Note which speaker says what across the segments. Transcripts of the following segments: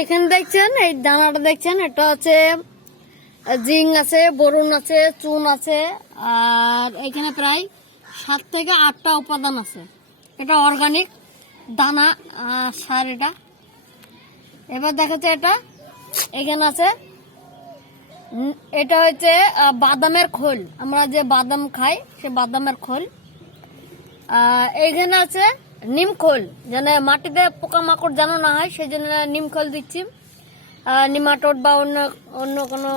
Speaker 1: এখানে দেখছেন এই দানাটা দেখছেন এটা হচ্ছে জিং আছে বরুণ আছে চুন আছে আর এখানে প্রায় সাত থেকে আটটা উপাদান আছে। এটা অর্গানিক দানা সার এটা। এবার দেখাচ্ছে এটা এখানে আছে এটা হচ্ছে বাদামের খোল। আমরা যে বাদাম খাই সে বাদামের খোল। আহ, এইখানে আছে নিম খোল, যেন মাটিতে পোকামাকড় যেন না হয় সেই জন্য নিম খোল দিচ্ছি। নিমাটোড বা অন্য অন্য কোনো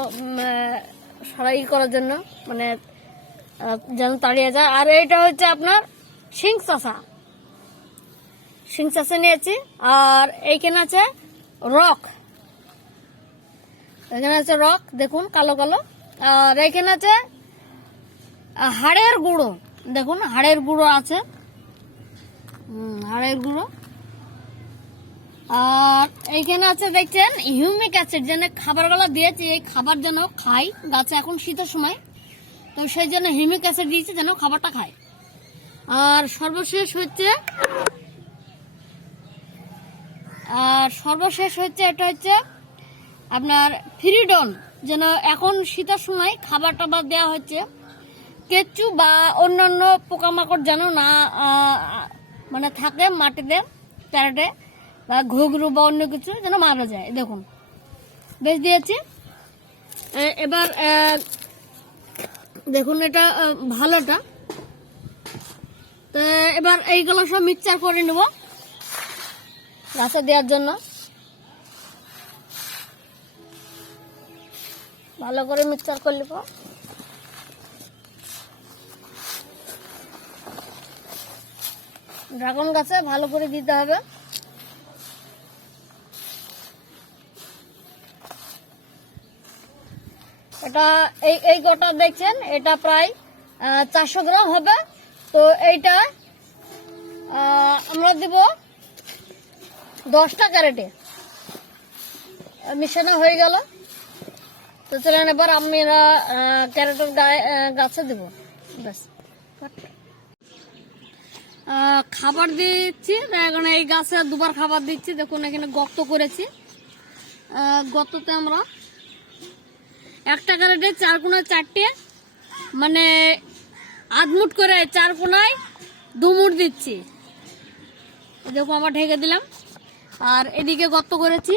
Speaker 1: সারাই করার জন্য মানে যেন তাড়িয়ে যায়। আর এইটা হচ্ছে আপনার শিং চাষা শিং চাষা নিয়েছি, আর এইখানে আছে রক। এখানে আছে রক, দেখুন, কালো কালো। আর এখানে আছে হাড়ের গুঁড়ো, দেখুন, হাড়ের গুঁড়ো আছে। হাড়ের গুঁড়ো। আর এইখানে আছে দেখছেন হিউমিক অ্যাসিড, যেন খাবারগুলো দিয়েছি, এই খাবার যেন খাই, গাছে এখন শীতের সময়। তো সেই জন্য হিউমিক অ্যাসিড দিয়েছি, যেন খাবারটা খায়। আর সর্বশেষ হচ্ছে, আর সর্বশেষ হচ্ছে, এটা হচ্ছে আপনার ফ্রিডন, যেন এখন শীতের সময় খাবার টাবার দেওয়া হচ্ছে। কেঁচু বা অন্যান্য পোকামাকড় যেন না মানে থাকে মাটিতে প্যারেটে বা ঘুঘরু বা অন্য কিছু যেন মারা যায়, দেখুন। বেশ দিয়েছি। এবার দেখুন এটা ভালোটা। তো এবার এইগুলো সব মিক্সচার করে নেব গাছে দেওয়ার জন্য। ভালো করে মিক্সচার করে নেব। ড্রাগন গাছে ভালো করে দিতে হবে। এটা এই এই গোটা দেখছেন, এটা প্রায় চারশো গ্রাম হবে। তো এইটা আমরা দিব দশটা ক্যারেটে। মিশানো হয়ে গেল। তো চলেন এবার আমরা ক্যারেটের গায়ে গাছে দেবো। ব্যাস। খাবার দিচ্ছি। এখন এই গাছে দুবার খাবার দিচ্ছি। দেখুন, এখানে গর্ত করেছি। গর্ততে আমরা একটা ক্যারেটে চার কোনায় চারটে মানে আধমুট করে চার কোনায় দুমুট দিচ্ছি। দেখো আবার ঢেকে দিলাম। আর এদিকে গর্ত করেছি।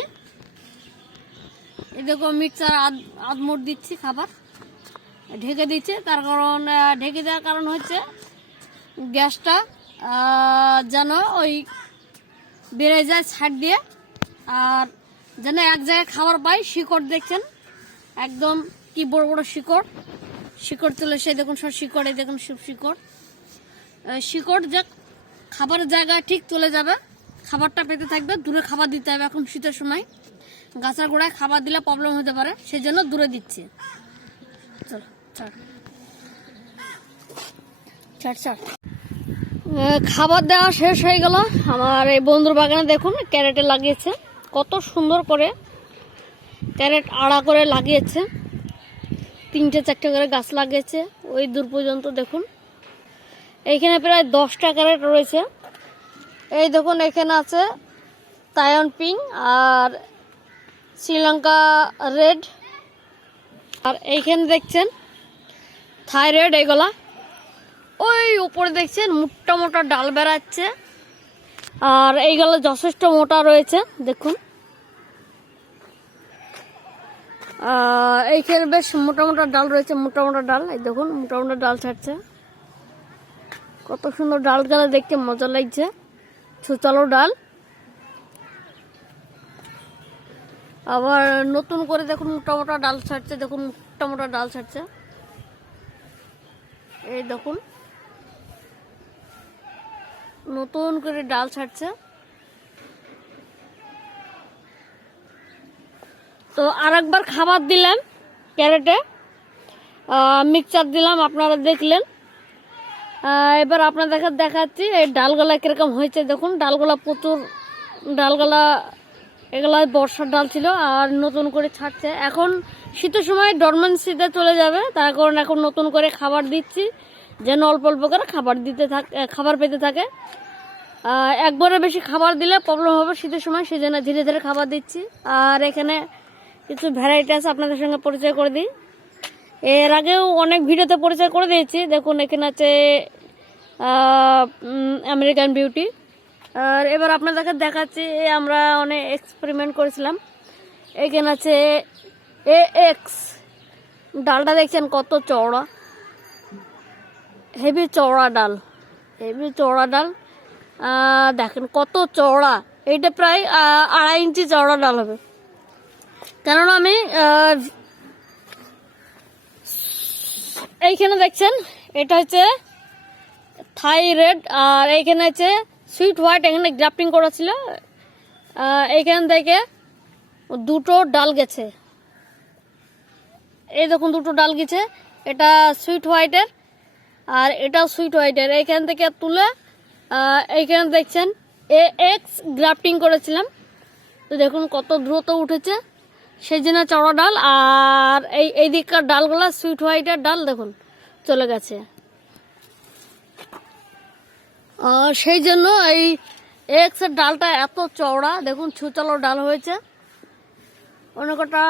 Speaker 1: এই দেখো মিক্সার আধ আধমুট দিচ্ছি খাবার। ঢেকে দিচ্ছে। তার কারণ ঢেকে দেওয়ার কারণ হচ্ছে গ্যাসটা যেন ওই বেড়ে যায় ছাড় দিয়ে, আর যেন এক জায়গায় খাবার পাই, শিকড় দেখছেন? একদম কি বড় বড় শিকড়? শিকড় চলে সেই দেখুন সব শিকড়, এই দেখুন সব শিকড়। শিকড় যে খাবারের জায়গায় ঠিক চলে যাবে, খাবারটা পেতে থাকবে, দূরে খাবার দিতে হবে এখন শীতের সময়। গাছের গোড়ায় খাবার দিলে প্রবলেম হতে পারে সেই জন্য দূরে দিচ্ছে। চল ছাড় ছাড় ছাড় খাবার দেওয়া শেষ হয়ে গেল। আমার এই বন্ধুর বাগানে দেখুন, ক্যারেটে লাগিয়েছে। কত সুন্দর করে ক্যারেট আড়া করে লাগিয়েছে। তিনটে চারটে করে গাছ লাগিয়েছে। ওই দূর পর্যন্ত দেখুন। এইখানে প্রায় দশটা ক্যারেট রয়েছে। এই দেখুন, এখানে আছে তায়ন পিঙ্ক আর শ্রীলঙ্কা রেড। আর এইখানে দেখছেন থাইরয়েড, এগুলা। ওই উপরে দেখছেন মোটা মোটা ডাল বেড়াচ্ছে। আর এইগুলো যথেষ্ট মোটা রয়েছে, দেখুন। এইখানে বেশ মোটা মোটা ডাল রয়েছে, মোটা মোটা ডাল, এই দেখুন, মোটা মোটা ডাল ছাড়ছে। কত সুন্দর ডাল গেলে, দেখতে মজা লাগছে। ছুচালো ডাল। আবার নতুন করে দেখুন মোটা মোটা ডাল ছাড়ছে, দেখুন মোটা মোটা ডাল ছাড়ছে। এই দেখুন। নতুন করে ডাল ছাড়ছে। তো আরেকবার খাবার দিলাম ক্যারেটে। মিক্সচার দিলাম, আপনারা দেখলেন। এবার আপনাদের দেখাচ্ছি এই ডালগুলা কীরকম হয়েছে। দেখুন, ডালগুলা প্রচুর, ডালগুলা, এগুলা বর্ষার ডাল ছিল আর নতুন করে ছাড়ছে। এখন শীতের সময় ডরমেন্সিতে চলে যাবে, তার কারণ এখন নতুন করে খাবার দিচ্ছি। যেন অল্প অল্প করে খাবার দিতে থাক খাবার পেতে থাকে। একবারে বেশি খাবার দিলে প্রবলেম হবে শীতের সময় সেই জন্য ধীরে ধীরে খাবার দিচ্ছি। আর এখানে কিছু ভ্যারাইটি আছে, আপনাদের সঙ্গে পরিচয় করে দিই। এর আগেও অনেক ভিডিওতে পরিচয় করে দিয়েছি। দেখুন, এখানে আছে আমেরিকান বিউটি আর এবার আপনাদেরকে দেখাচ্ছি আমরা অনেক এক্সপেরিমেন্ট করেছিলাম। এখানে আছে, এ, এক্স। ডালটা দেখছেন কত চওড়া। হেভি চওড়া ডাল, হেভি চওড়া ডাল। দেখেন কত চওড়া। এইটা প্রায় আড়াই ইঞ্চি চওড়া ডাল হবে। কেননা আমি এইখানে দেখছেন, এটা হচ্ছে থাই রেড, আর এইখানে হচ্ছে সুইট হোয়াইট, এখানে গ্রাফটিং করা ছিল। এইখান থেকে দুটো ডাল গেছে। এই দেখুন, দুটো ডাল গেছে। এটা সুইট হোয়াইটের আর এটা সুইট হোয়াইটের এইখান থেকে তুলে এইখানে দেখছেন, এ এক্স গ্রাফটিং করেছিলাম। তো দেখুন কত দ্রুত উঠেছে। সেই জন্য চড়া ডাল, আর এই এই দিককার ডালগুলা সুইট হোয়াইটের ডাল দেখুন, চলে গেছে। আর সেই জন্য এই এক্সের ডালটা এত চওড়া, দেখুন ছুচালো ডাল হয়েছে। অনেকটা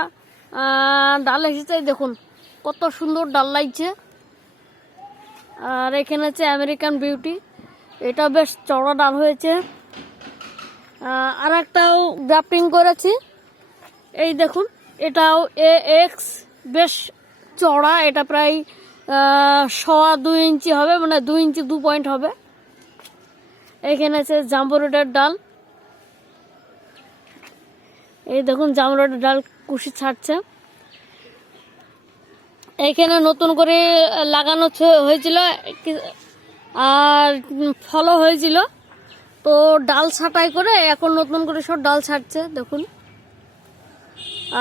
Speaker 1: ডাল এসেছে, দেখুন, কত সুন্দর ডাল লাগছে। আর এখানে আছে আমেরিকান বিউটি। এটা বেশ চড়া ডাল হয়েছে। আর একটাও গ্রাফটিং করেছি। এই দেখুন, এটাও এ এক্স বেশ চড়া এটা প্রায় সোয়া দুই ইঞ্চি হবে মানে দুই ইঞ্চি দু পয়েন্ট হবে। এখানে আছে জাম্বুরোডের ডাল। এই দেখুন জামরোডের ডাল কুশি ছাড়ছে। এখানে নতুন করে লাগানো হয়েছিল আর ফলও হয়েছিল। তো ডাল ছাঁটাই করে এখন নতুন করে সব ডাল ছাড়ছে দেখুন।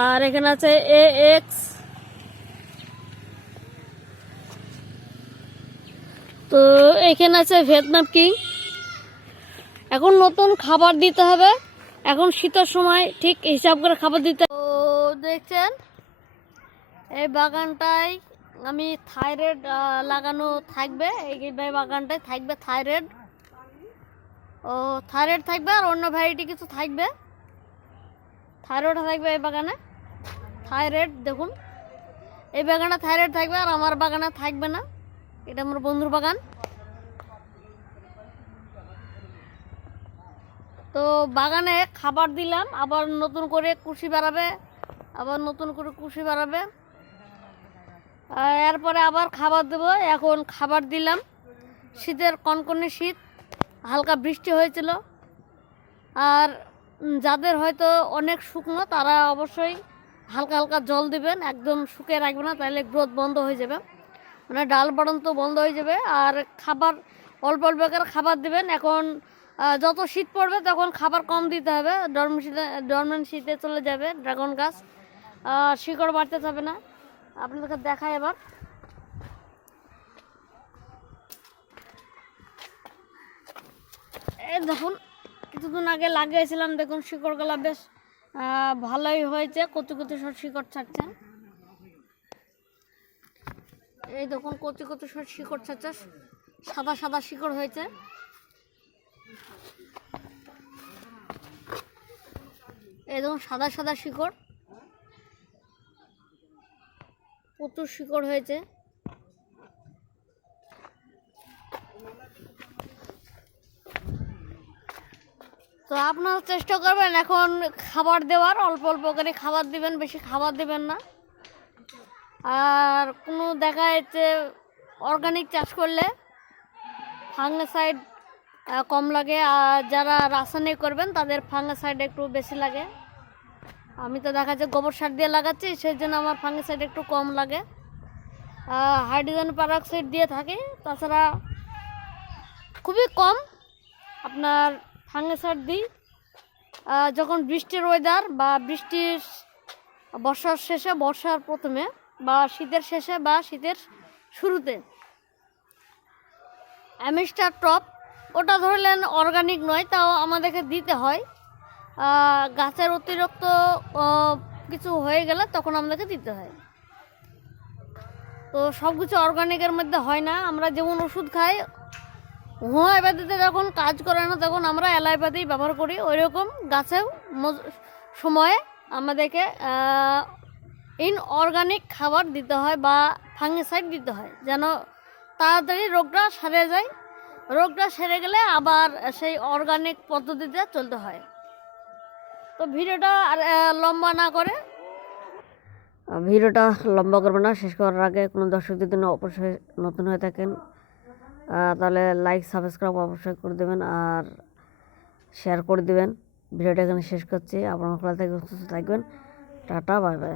Speaker 1: আর এখানে আছে এ এক্স তো এখানে আছে ভিয়েতনাম কিং। এখন নতুন খাবার দিতে হবে। এখন শীতের সময় ঠিক হিসাব করে খাবার দিতে দেখছেন এই বাগানটায় আমি থাইরয়েড লাগানো থাকবে। এই বাগানটায় থাকবে থাইরয়েড। ও, থাইরয়েড থাকবে আর অন্য ভ্যারাইটি কিছু থাকবে। থাইরয়েড থাকবে এই বাগানে। থাইরয়েড, দেখুন। এই বাগানে থাইরয়েড থাকবে আর আমার বাগানে থাকবে না। এটা আমার বন্ধুর বাগান। তো বাগানে খাবার দিলাম, আবার নতুন করে কুশি বাড়াবে, আবার নতুন করে কুশি বাড়াবে। এরপরে আবার খাবার দেবো। এখন খাবার দিলাম। শীতের কনকনে শীত, হালকা বৃষ্টি হয়েছিল। আর যাদের হয়তো অনেক শুকনো, তারা অবশ্যই হালকা হালকা জল দিবেন। একদম শুকিয়ে রাখবে না, তাহলে গ্রোথ বন্ধ হয়ে যাবে। মানে ডাল বাড়ন তো বন্ধ হয়ে যাবে। আর খাবার, অল্প অল্প করে খাবার দিবেন। এখন যত শীত পড়বে, তখন খাবার কম দিতে হবে। ডরমেন শীতে ডরমেন শীতে চলে যাবে ড্রাগন গাছ। শিকড় বাড়তে যাবে না। আপনাদেরকে দেখাই এবার। এই দেখুন, কিছুদিন আগে লাগিয়েছিলাম দেখুন শিকড়গুলা বেশ ভালোই হয়েছে, কচি কচি সব শিকড় ছাড়ছে। এই দেখুন, কচি কচি সব শিকড় ছাড়ছে, সাদা সাদা শিকড় হয়েছে। এই দেখুন, সাদা সাদা শিকড়। প্রচুর শিকড় হয়েছে। তো আপনারা চেষ্টা করবেন এখন খাবার দেওয়ার, অল্প অল্প করে খাবার দিবেন, বেশি খাবার দিবেন না। আর কোনো দেখা যাচ্ছে অর্গানিক চাষ করলে ফাঙ্গাসাইড কম লাগে। আর যারা রাসায়নিক করবেন, তাদের ফাঙ্গাসাইড একটু বেশি লাগে। আমি তো দেখা যাচ্ছে গোবর সার দিয়ে লাগাচ্ছি সেই জন্য আমার ফাঙ্গিসাইড একটু কম লাগে। হাইড্রোজেন পারক্সাইড দিয়ে থাকি, তাছাড়া খুবই কম আপনার ফাঙ্গিসাইড দিই। যখন বৃষ্টির ওয়েদার বা বৃষ্টির বর্ষার শেষে, বর্ষার প্রথমে বা শীতের শেষে বা শীতের শুরুতে অ্যামিস্টার টপ ওটা ধরলেন অর্গানিক নয়, তাও আমাদেরকে দিতে হয়। গাছের অতিরিক্ত কিছু হয়ে গেলে তখন আমাদেরকে দিতে হয়। তো সব কিছু অর্গানিকের মধ্যে হয় না। আমরা যেমন ওষুধ খাই, হোমিওপ্যাথিতে যখন কাজ করে না, তখন আমরা অ্যালোপ্যাথি ব্যবহার করি। ওই রকম গাছেও সময়ে আমাদেরকে ইন অর্গানিক খাবার দিতে হয় বা ফাঙ্গিসাইড দিতে হয়, যেন তাড়াতাড়ি রোগটা সেরে যায়। রোগটা সেরে গেলে আবার সেই অর্গানিক পদ্ধতিতে চলতে হয়। তো ভিডিওটা আর লম্বা না করে। ভিডিওটা লম্বা করবে না, শেষ করার আগে কোনো দর্শকদের যদি অবশ্যই নতুন হয়ে থাকেন। তাহলে লাইক সাবস্ক্রাইব অবশ্যই করে দেবেন আর শেয়ার করে দেবেন। ভিডিওটা এখানে শেষ করছি। আপনার খোলা থেকে সুস্থ থাকবেন। Tata bye bye